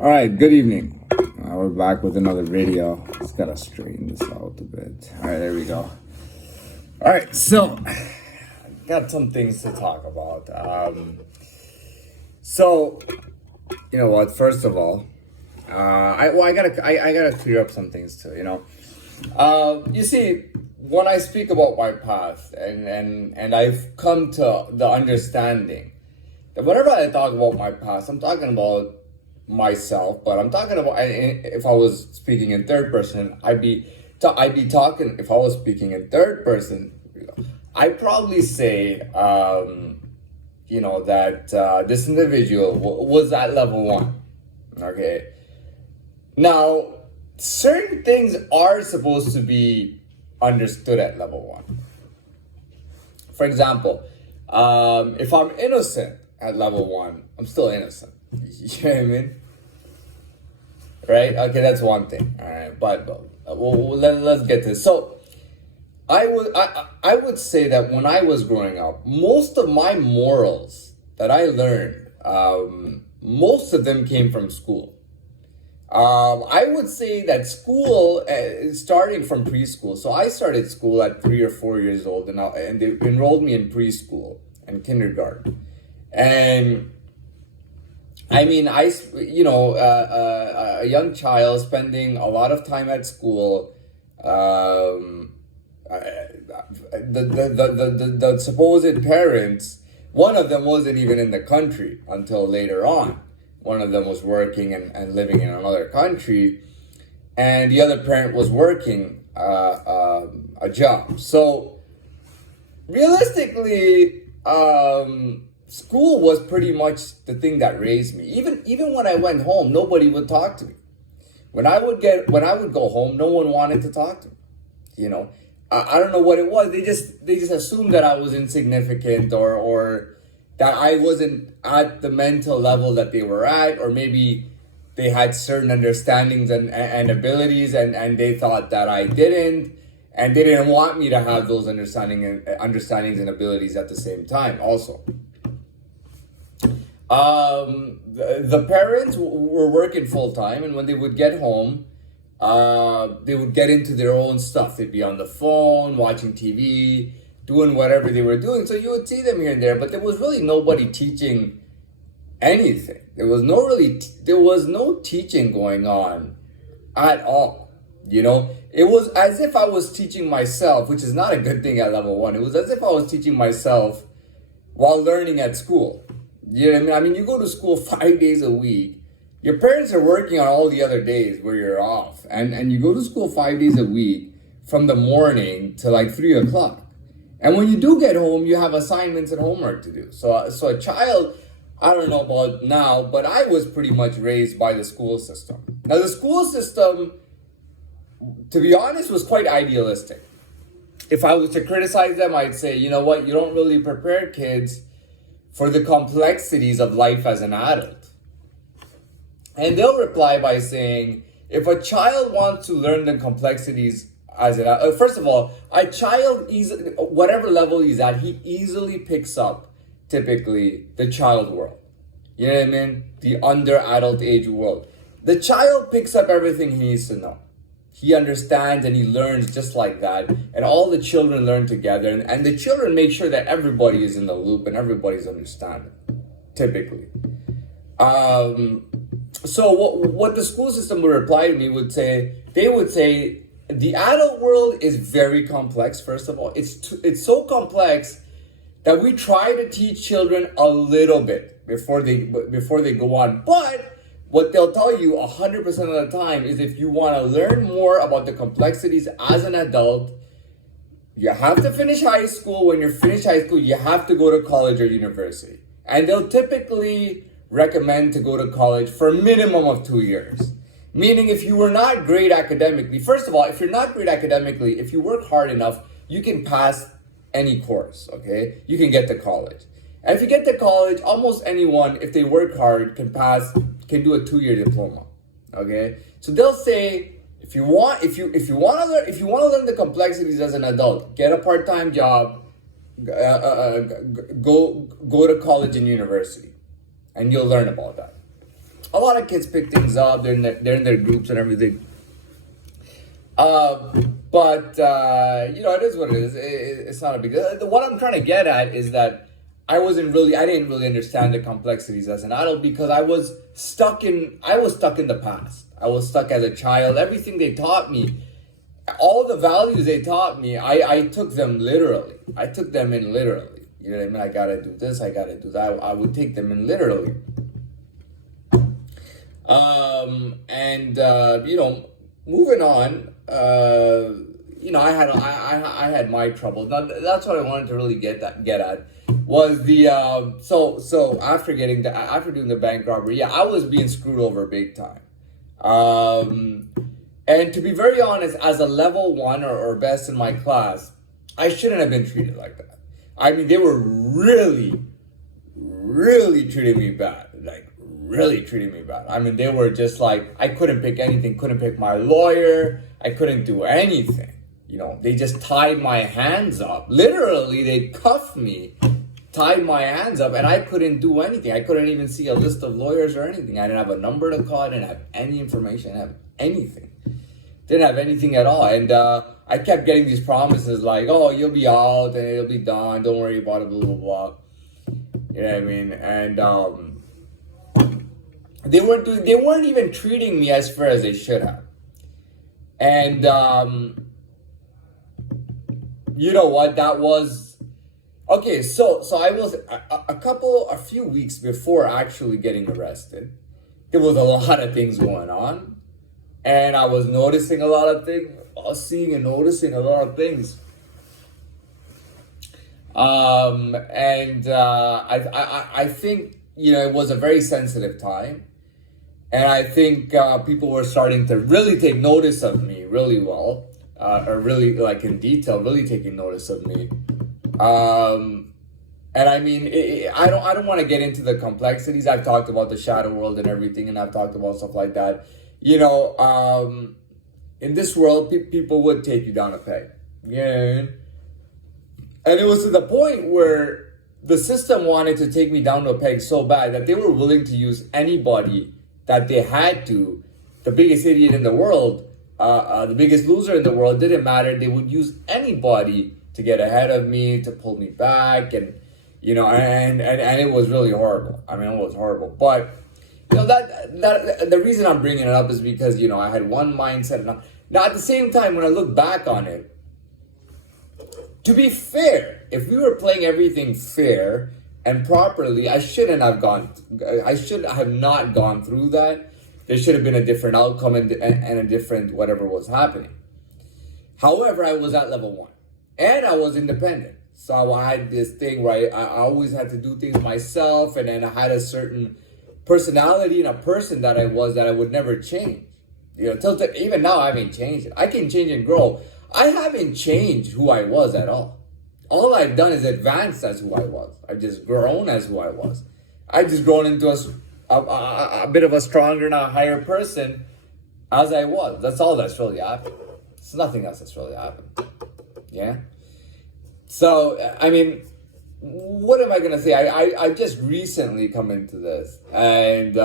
All right, good evening. We're back with another video. Just gotta straighten this out a bit. All right, there we go. All right, so got some things to talk about. So you know what? First of all, I gotta clear up some things too. You see, when I speak about my past, and I've come to the understanding that whenever I talk about my past, I'm talking about myself, but I'm talking about, if I was speaking in third person, I'd be talking. If I was speaking in third person, I'd probably say, that this individual was at level 1. Okay. Now, certain things are supposed to be understood at level 1. For example, if I'm innocent at level 1, I'm still innocent. You know what I mean? Right? Okay, that's one thing. All right, but let's get to this. So, I would say that when I was growing up, most of my morals that I learned, most of them came from school. I would say that school, starting from preschool. So I started school at 3 or 4 years old, and they enrolled me in preschool and kindergarten, and I mean, a young child spending a lot of time at school. The supposed parents, one of them wasn't even in the country until later on. One of them was working and living in another country, and the other parent was working a job. So realistically, school was pretty much the thing that raised me. Even when I went home, nobody would talk to me. When I would go home, no one wanted to talk to me. I don't know what it was. They just assumed that I was insignificant, or that I wasn't at the mental level that they were at, or maybe they had certain understandings and abilities, and they thought that I didn't, and they didn't want me to have those understandings and abilities at the same time also. The parents were working full time, and when they would get home, they would get into their own stuff. They'd be on the phone, watching TV, doing whatever they were doing. So you would see them here and there, but there was really nobody teaching anything. There was no teaching going on at all. It was as if I was teaching myself, which is not a good thing at level 1. It was as if I was teaching myself while learning at school. You know what I mean? You go to school 5 days a week. Your parents are working on all the other days where you're off. And you go to school 5 days a week from the morning to like 3 o'clock. And when you do get home, you have assignments and homework to do. So a child, I don't know about now, but I was pretty much raised by the school system. Now, the school system, to be honest, was quite idealistic. If I was to criticize them, I'd say, you know what, you don't really prepare kids for the complexities of life as an adult. And they'll reply by saying, if a child wants to learn the complexities as an adult, first of all, a child, whatever level he's at, he easily picks up typically the child world. You know what I mean? The under adult age world. The child picks up everything he needs to know. He understands and he learns just like that. And all the children learn together. And the children make sure that everybody is in the loop and everybody's understanding, typically. So what the school system would reply to me they would say, the adult world is very complex, first of all. It's so complex that we try to teach children a little bit before they go on. But what they'll tell you 100% of the time is, if you want to learn more about the complexities as an adult, you have to finish high school. When you're finished high school, you have to go to college or university. And they'll typically recommend to go to college for a minimum of 2 years. Meaning, if you were not great academically, first of all, if you're not great academically, if you work hard enough, you can pass any course, okay? You can get to college. And if you get to college, almost anyone, if they work hard, can do a 2-year diploma. Okay? So they'll say, if you want to learn the complexities as an adult, get a part-time job, go to college and university, and you'll learn about that. a lot of kids pick things up. They're in their groups and everything. But it is what it is. It's not a big deal. What I'm trying to get at is that I didn't really understand the complexities as an adult because I was stuck in the past. I was stuck as a child. Everything they taught me, all the values they taught me, I took them literally. I took them in literally. You know what I mean? I gotta do this, I gotta do that. I would take them in literally. Moving on, I had my troubles. Now, that's what I wanted to really get at was the so after doing the bank robbery, yeah, I was being screwed over big time. And to be very honest, as a level 1 or best in my class, I shouldn't have been treated like that. I mean, they were really, really treating me bad. Like, really treating me bad. I mean, they were just like, I couldn't pick anything, couldn't pick my lawyer, I couldn't do anything. You know, they just tied my hands up. Literally, they cuffed me, tied my hands up, and I couldn't do anything. I couldn't even see a list of lawyers or anything. I didn't have a number to call, I didn't have any information, I didn't have anything. Didn't have anything at all. And I kept getting these promises like, oh, you'll be out and it'll be done, don't worry about it, blah, blah, blah. You know what I mean? And they weren't even treating me as fair as they should have. And you know what? That was okay. So I was a few weeks before actually getting arrested. There was a lot of things going on, and I was noticing a lot of things. I was seeing and noticing a lot of things. I think it was a very sensitive time. And I think people were starting to really take notice of me really well, or really like in detail, really taking notice of me. And I mean, I don't want to get into the complexities. I've talked about the shadow world and everything, and I've talked about stuff like that. In this world, people would take you down a peg. Yeah. And it was to the point where the system wanted to take me down to a peg so bad that they were willing to use anybody that they had to. The biggest idiot in the world, the biggest loser in the world, didn't matter. They would use anybody to get ahead of me, to pull me back, and and it was really horrible. I mean, it was horrible. But that the reason I'm bringing it up is because I had one mindset. Now at the same time, when I look back on it, to be fair, if we were playing everything fair and properly, I should have not gone through that. There should have been a different outcome and a different whatever was happening. However, I was at level 1 and I was independent. So I had this thing where I always had to do things myself, and then I had a certain personality and a person that I would never change. Even now I haven't changed it. I can change and grow. I haven't changed who I was at all. All I've done is advanced as who I was. I've just grown as who I was. I've just grown into a bit of a stronger and a higher person as I was. That's all that's really happened. It's nothing else that's really happened. Yeah? So, I mean, what am I going to say? I just recently come into this. And,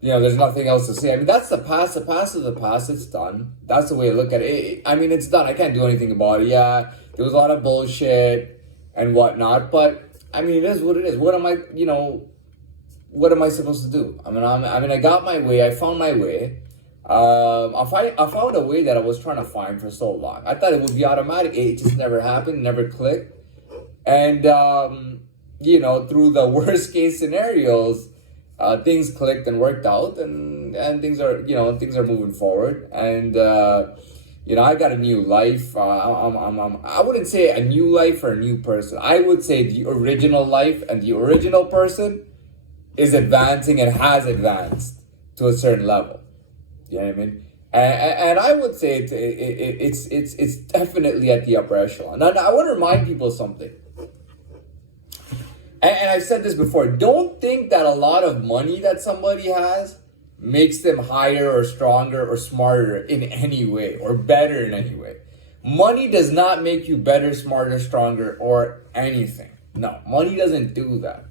there's nothing else to say. I mean, that's the past. The past is the past. It's done. That's the way I look at it. I mean, it's done. I can't do anything about it. Yeah, there was a lot of bullshit and whatnot. But, I mean, it is what it is. What am I supposed to do? I got my way. I found my way. I found a way that I was trying to find for so long. I thought it would be automatic. It just never happened, never clicked. And, through the worst case scenarios, things clicked and worked out, and things are moving forward. And, I got a new life. I wouldn't say a new life or a new person. I would say the original life and the original person is advancing and has advanced to a certain level. You know what I mean? And I would say it's definitely at the upper echelon. Now, I want to remind people something. And I've said this before. Don't think that a lot of money that somebody has makes them higher or stronger or smarter in any way or better in any way. Money does not make you better, smarter, stronger, or anything. No, money doesn't do that.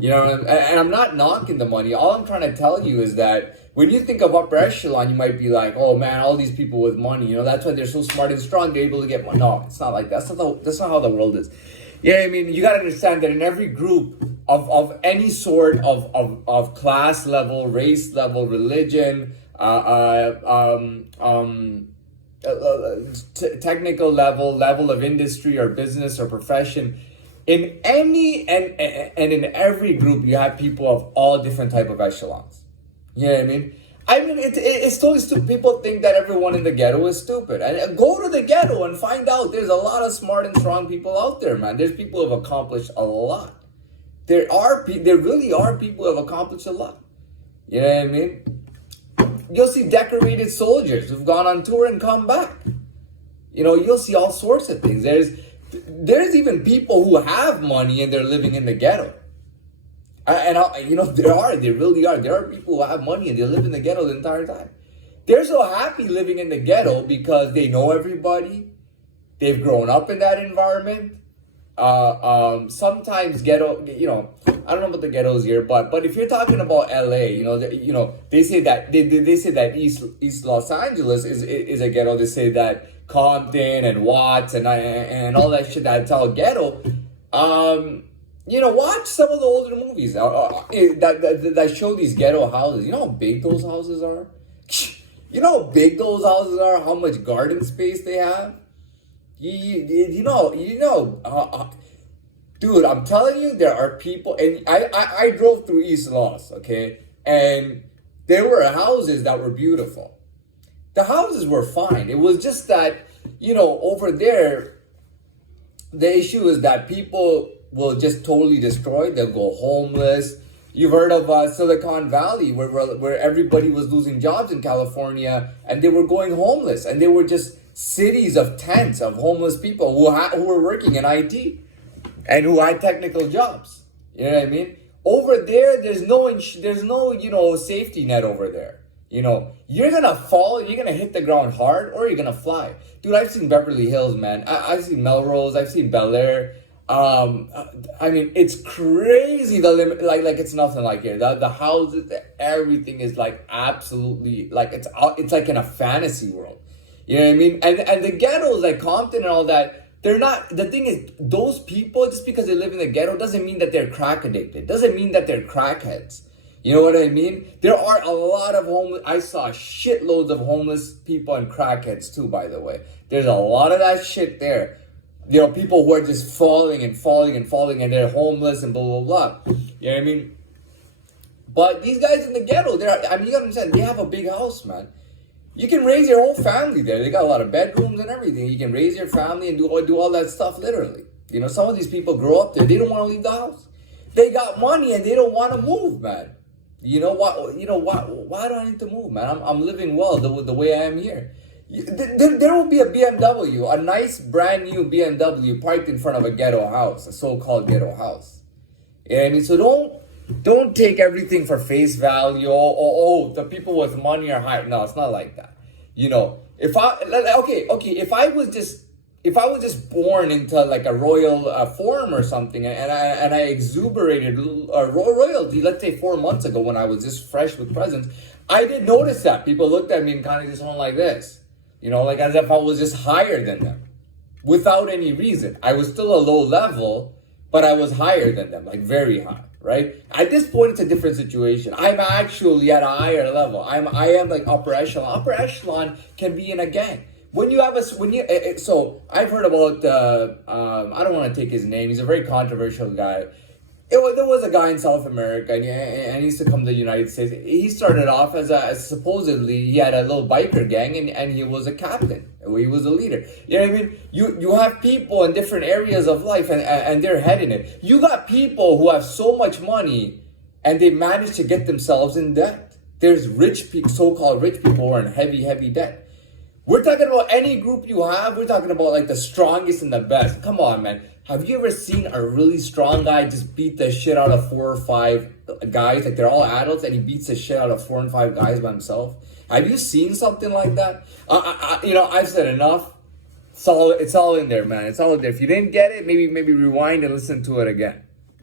You know, and I'm not knocking the money. All I'm trying to tell you is that when you think of upper echelon, you might be like, oh man, all these people with money, you know, that's why they're so smart and strong, they're able to get money. No, it's not like that. That's not how the world is. Yeah, I mean, you got to understand that in every group of any sort of class level, race level, religion, technical level of industry or business or profession, in any and in every group, you have people of all different type of echelons. You know what I mean? It's totally stupid. People think that everyone in the ghetto is stupid. And go to the ghetto and find out there's a lot of smart and strong people out there, man. There's people who have accomplished a lot. There really are people who have accomplished a lot. You know what I mean? You'll see decorated soldiers who've gone on tour and come back. You know, you'll see all sorts of things. There's even people who have money and they're living in the ghetto. You know, there really are. There are people who have money and they live in the ghetto the entire time. They're so happy living in the ghetto because they know everybody. They've grown up in that environment. Sometimes ghetto, you know, I don't know about the ghettos here, but if you're talking about LA, you know, they say that they say that East Los Angeles is a ghetto. They say that Compton and Watts and all that shit that's all ghetto. You know, watch some of the older movies that show these ghetto houses. You know how big those houses are? You know how big those houses are? How much garden space they have? You know, dude, I'm telling you, there are people, and I drove through East Los, okay? And there were houses that were beautiful. The houses were fine. It was just that, you know, over there, the issue is that people will just totally destroy. They'll go homeless. You've heard of Silicon Valley, where everybody was losing jobs in California, and they were going homeless, and they were just cities of tents of homeless people who were working in IT and who had technical jobs. You know what I mean? Over there, there's no you know, safety net over there. You know, you're gonna fall, you're gonna hit the ground hard, or you're gonna fly. Dude, I've seen Beverly Hills, man. I've seen Melrose, I've seen Bel Air. I mean, it's crazy, the limit, like it's nothing like here. The houses, everything is like absolutely, like it's like in a fantasy world. You know what I mean? And the ghettos like Compton and all that, they're not, the thing is, those people, just because they live in the ghetto doesn't mean that they're crack addicted. Doesn't mean that they're crackheads. You know what I mean? There are a lot of homeless, I saw shitloads of homeless people and crackheads too, by the way. There's a lot of that shit there. You know, people who are just falling and they're homeless and blah, blah, blah. You know what I mean? But these guys in the ghetto, you gotta understand, they have a big house, man. You can raise your whole family there. They got a lot of bedrooms and everything. You can raise your family and do all that stuff, literally. You know, some of these people grow up there. They don't want to leave the house. They got money and they don't want to move, man. You know what? Why do I need to move, man? I'm living well the way I am here. There will be a BMW, a nice brand new BMW parked in front of a ghetto house, a so-called ghetto house. You know what I mean? So don't take everything for face value. Oh, the people with money are high. No, it's not like that. You know, if I was just born into like a royal form or something, and I exuberated royalty, let's say 4 months ago when I was just fresh with presents, I did notice that people looked at me and kind of just went like this. You know, like as if I was just higher than them without any reason. I was still a low level, but I was higher than them, like very high, right? At this point, it's a different situation. I'm actually at a higher level. I am like upper echelon. Upper echelon can be in a gang. So I've heard about, I don't want to take his name. He's a very controversial guy. There was a guy in South America, and he used to come to the United States. He started off as supposedly he had a little biker gang, and he was a captain. He was a leader. You know what I mean? You have people in different areas of life, and they're heading it. You got people who have so much money, and they manage to get themselves in debt. There's so-called rich people who are in heavy debt. We're talking about any group you have. We're talking about like the strongest and the best. Come on, man. Have you ever seen a really strong guy just beat the shit out of 4 or 5 guys? Like they're all adults and he beats the shit out of 4 and 5 guys by himself. Have you seen something like that? You know, I've said enough. It's all in there, man. It's all in there. If you didn't get it, maybe rewind and listen to it again.